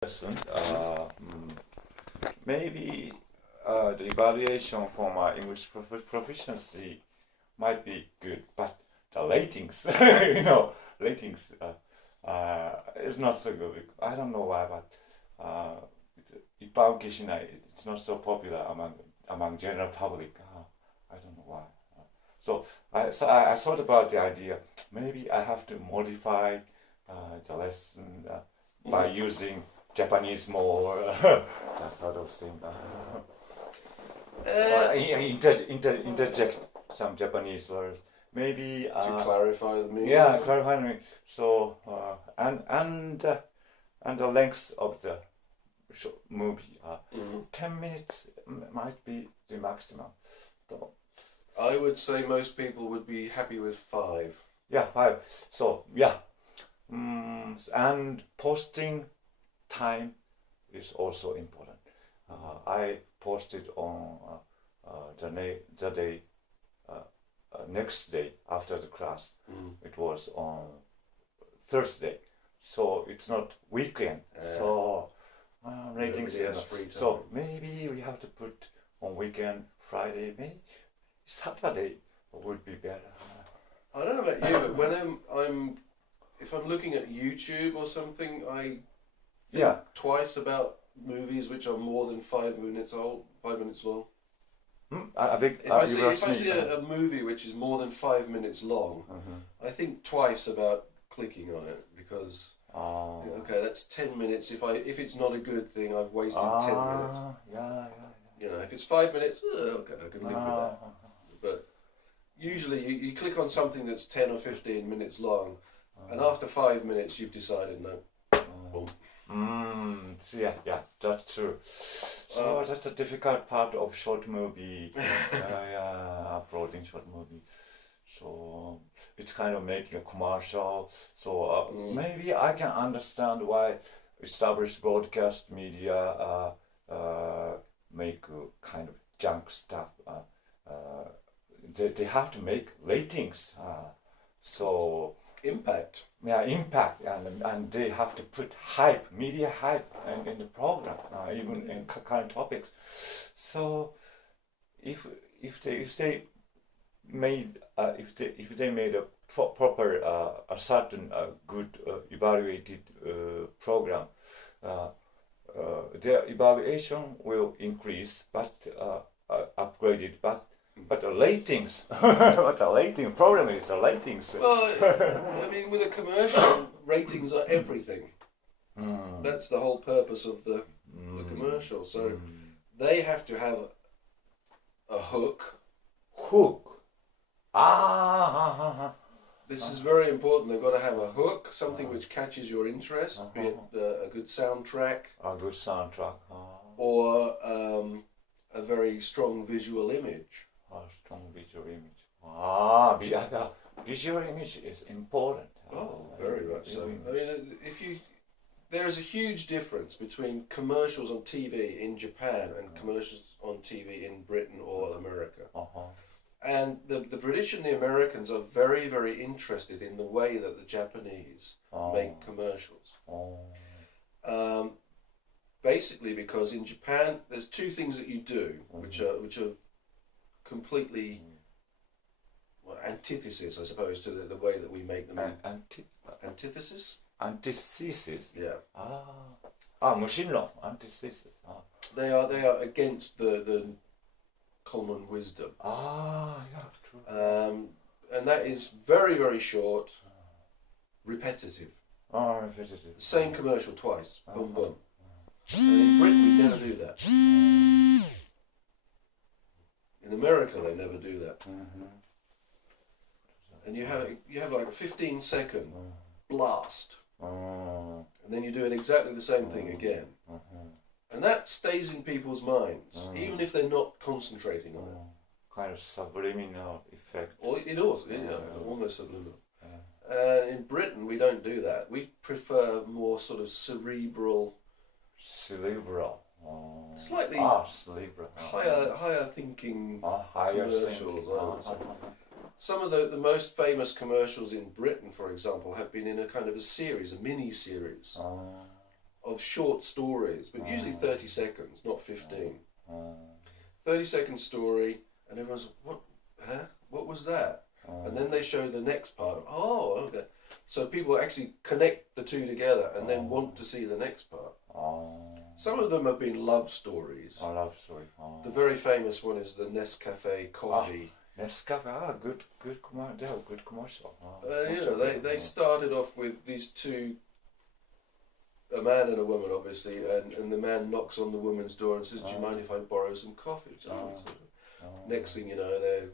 Lesson. Maybe the evaluation for my English proficiency might be good, but the ratings, ratings is not so good. I don't know why, but it's not so popular among general public. I don't know why. So I thought about the idea. Maybe I have to modify the lesson by using Japanese more, that sort of thing. Interject some Japanese words. Maybe to clarify the meaning. Yeah, clarify the meaning. So and the length of the movie. 10 minutes might be the maximum. So, I would say most people would be happy with 5. Yeah, 5. So yeah, and posting time is also important. I posted on the day next day after the class. It was on Thursday, so it's not weekend. So ratings. So maybe we have to put on weekend, Friday, maybe Saturday would be better. I don't know about you, but when if I'm looking at YouTube or something, I think twice about movies which are more than 5 minutes long. If I see a movie which is more than 5 minutes long, I think twice about clicking on it because okay, that's 10 minutes. If it's not a good thing, I've wasted 10 minutes. If it's 5 minutes, okay, I can live with that. But usually you click on something that's 10 or 15 minutes long, and after 5 minutes you've decided no. Yeah, that's true. So that's a difficult part of short movie, uploading short movie. So it's kind of making a commercial. So maybe I can understand why established broadcast media make kind of junk stuff. They have to make ratings. So impact, and they have to put media hype in the program, even in current topics. So if they made a proper a certain good evaluated program, their evaluation will increase, but upgraded, but the ratings, what the rating problem is, the ratings. Well, I mean, with a commercial, ratings are everything. That's the whole purpose of the commercial. So they have to have a hook. This is very important. They've got to have a hook, something which catches your interest, be it a good soundtrack. Or a very strong visual image. Visual image is important. Very much so. I mean, there is a huge difference between commercials on TV in Japan and commercials on TV in Britain or America. And the British and the Americans are very, very interested in the way that the Japanese make commercials. Basically, because in Japan, there's 2 things that you do which are completely antithesis, I suppose, to the way that we make them. Antithesis? Antithesis. Yeah. Machine law. Antithesis. They are against the common wisdom. True. And that is very, very short, repetitive. Repetitive. Same commercial twice. Boom, boom. And in Britain, we never do that. In America, they never do that. And you have like a 15-second blast, and then you do it exactly the same thing again, and that stays in people's minds, even if they're not concentrating on it. Kind of subliminal effect. Or it also, almost subliminal. In Britain, we don't do that. We prefer more sort of cerebral. Slightly higher thinking commercials. Some of the most famous commercials in Britain, for example, have been in a kind of a mini series of short stories, but usually 30 seconds, not 15. 30-second story, and everyone's like, what? Huh? What was that? And then they show the next part. Oh, okay. So people actually connect the two together and then want to see the next part. Some of them have been love stories. Love story. The very famous one is the Nescafe coffee. Nescafe, good commercial. Good commercial. You know, they started off with these two, a man and a woman, obviously, and the man knocks on the woman's door and says, "Do you mind if I borrow some coffee?" Next thing you know, they're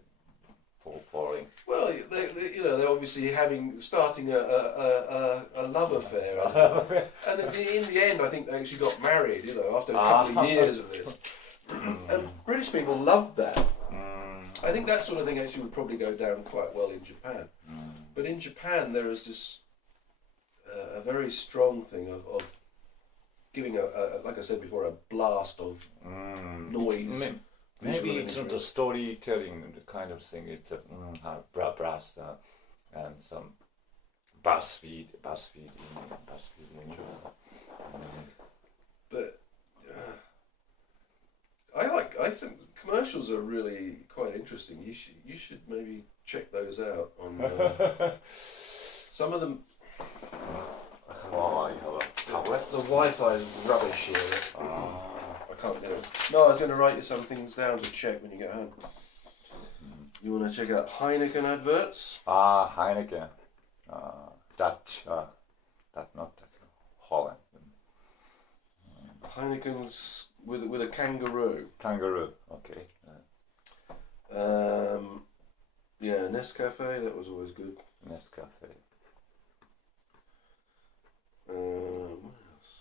pouring. Well, they're obviously starting a love affair, and in the end, I think they actually got married. You know, after a couple of years of this, and British people loved that. I think that sort of thing actually would probably go down quite well in Japan. But in Japan, there is this a very strong thing of giving like I said before, a blast of noise. Maybe it's not a storytelling kind of thing. It's a brass and some BuzzFeed. But I think commercials are really quite interesting. You should maybe check those out on some of them. Oh, you have a tablet? The Wi-Fi is rubbish here. I can't do it. No, I was going to write you some things down to check when you get home. You want to check out Heineken adverts? Heineken. Dutch. Not Holland. Heineken's with a kangaroo. Kangaroo. Okay. Yeah, Nescafe. That was always good. Nescafe. What else?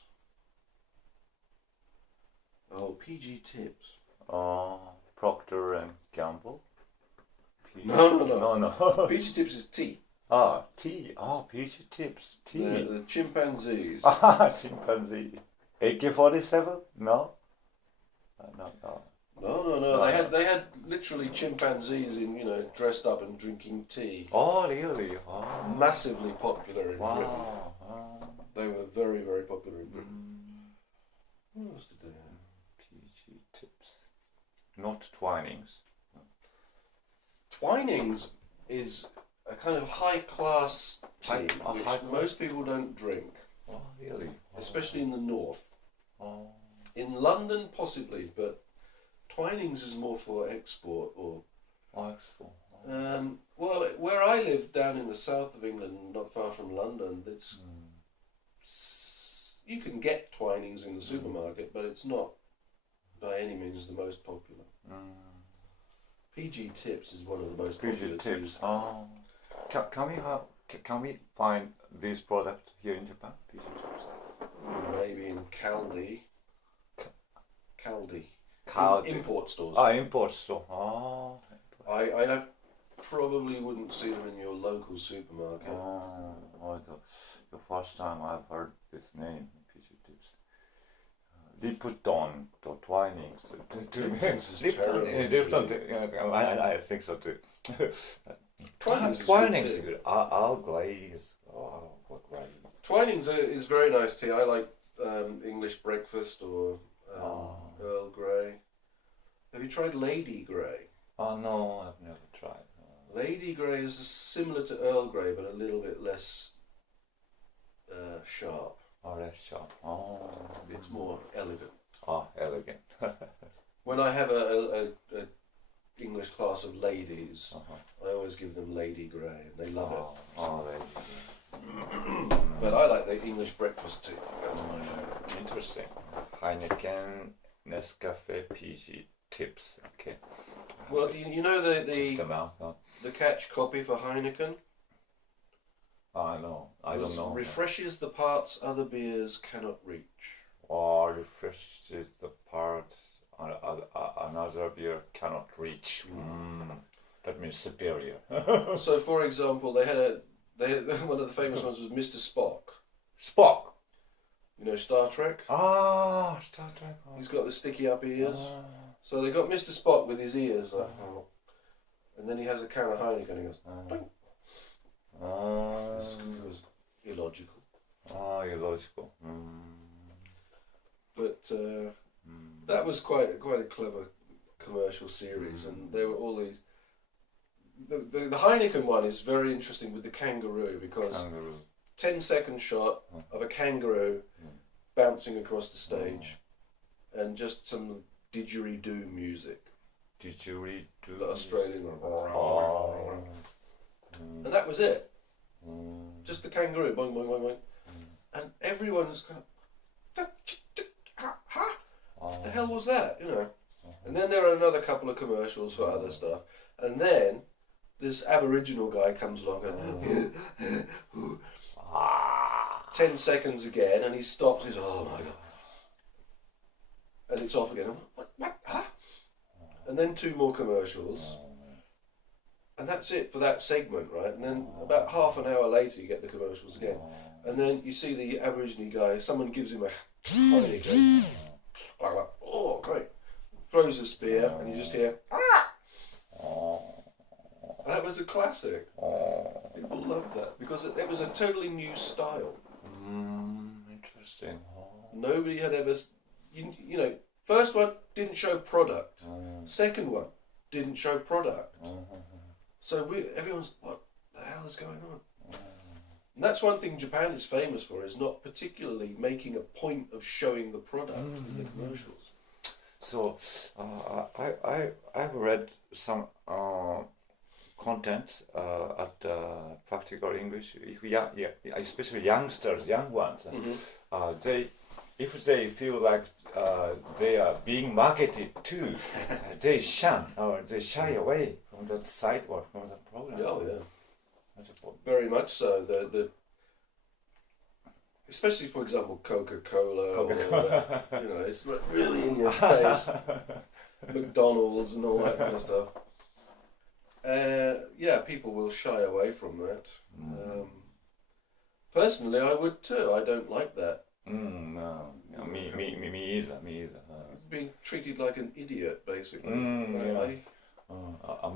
Oh, PG Tips. Procter and Gamble. No. PG Tips is tea. Tea. PG Tips. Tea. The chimpanzees. Chimpanzee. AK-47? No. No. They had literally chimpanzees dressed up and drinking tea. Oh, really? Massively popular in Britain. Wow. They were very, very popular in Britain. What else did they have? PG Tips. Not Twinings. Twinings is a kind of high-class tea, which most people don't drink. Oh, really? Especially in the north. In London, possibly, but Twinings is more for export or. Export. Well, where I live down in the south of England, not far from London, it's you can get Twinings in the supermarket, but it's not by any means the most popular. PG Tips is one of the most popular teas. Can we find this product here in Japan? PG Tips. Maybe in Caldi. Import stores. Import store. I probably wouldn't see them in your local supermarket. The first time I've heard this name, PG Tips. Lipton or Twinings. I think so too. Twinings. I'll glaze. What glaze? Twinings is very nice tea. I like English breakfast or Earl Grey. Have you tried Lady Grey? No, I've never tried. Lady Grey is similar to Earl Grey, but a little bit less sharp. Less sharp. It's more elegant. Elegant. When I have a English class of ladies, I always give them Lady Grey, and they love it. Lady Grey. But I like the English breakfast tea. That's my favourite. Interesting. Heineken, Nescafe, PG Tips. Okay. Well, do you know the catch copy for Heineken? No, I don't know. Refreshes the parts other beers cannot reach. Refreshes the parts another beer cannot reach. That means superior. So, for example, they had one of the famous ones was Mr. Spock. Spock. You know Star Trek? Star Trek. He's got the sticky up ears. So they got Mr. Spock with his ears, and then he has a can of Heineken and he goes, "Ding." It was illogical. Illogical. But that was quite a clever commercial series, and there were all these. The Heineken one is very interesting with the kangaroo, because 10-second shot of a kangaroo bouncing across the stage, and just some didgeridoo music. Didgeridoo. The Australian one. And that was it. Just the kangaroo, boing, boing, boing, boing. And everyone was kind of, the hell was that, you know? And then there are another couple of commercials for other stuff. And then this Aboriginal guy comes along going, 10 seconds again, and he stops. He's, oh my God. And it's off again. I'm like, what? Huh? And then 2 more commercials. And that's it for that segment, right? And then about half an hour later, you get the commercials again. And then you see the Aborigine guy, someone gives him a Heineken. Like, oh, great. Throws a spear, and you just hear, That was a classic. People loved that, because it was a totally new style. Interesting. Nobody had ever, you know, first one didn't show product. Second one didn't show product. So everyone's, what the hell is going on? And that's one thing Japan is famous for, is not particularly making a point of showing the product in the commercials. So I've read some content at Practical English. Especially youngsters, young ones, if they feel like they are being marketed to, they shun or they shy away from that site or from that program. Oh yeah, very much so. The especially, for example, Coca-Cola. Or, you know, it's like really in your face. McDonald's and all that kind of stuff. Yeah, people will shy away from that. Personally, I would too. I don't like that. No, me either. Being treated like an idiot, basically. Am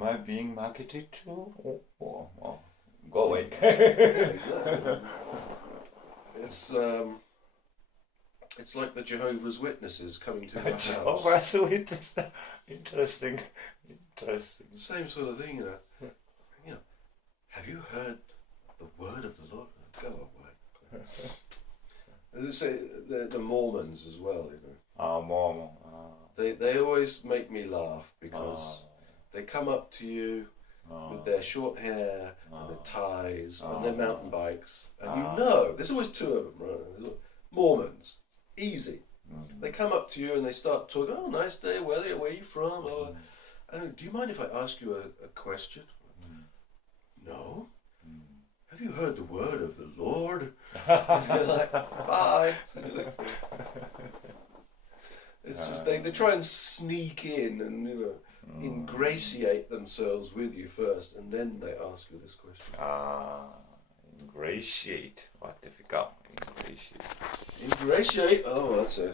I being marketed to? Go away. Exactly. It's like the Jehovah's Witnesses coming to your house. Jehovah's Witnesses. Interesting. Same sort of thing, you know. Have you heard the word of the Lord? Go away. They say the Mormons as well, you know. Mormon. They always make me laugh, because they come up to you with their short hair and their ties on their mountain bikes, and you know, there's always 2 of them, right? Mormons, easy. They come up to you and they start talking. Oh, nice day, where are you from? Do you mind if I ask you a question? No. Have you heard the word of the Lord? And you're like, bye. It's just they try and sneak in and, you know, ingratiate themselves with you first, and then they ask you this question. Ingratiate. What difficult? Ingratiate. Ingratiate? Oh, that's a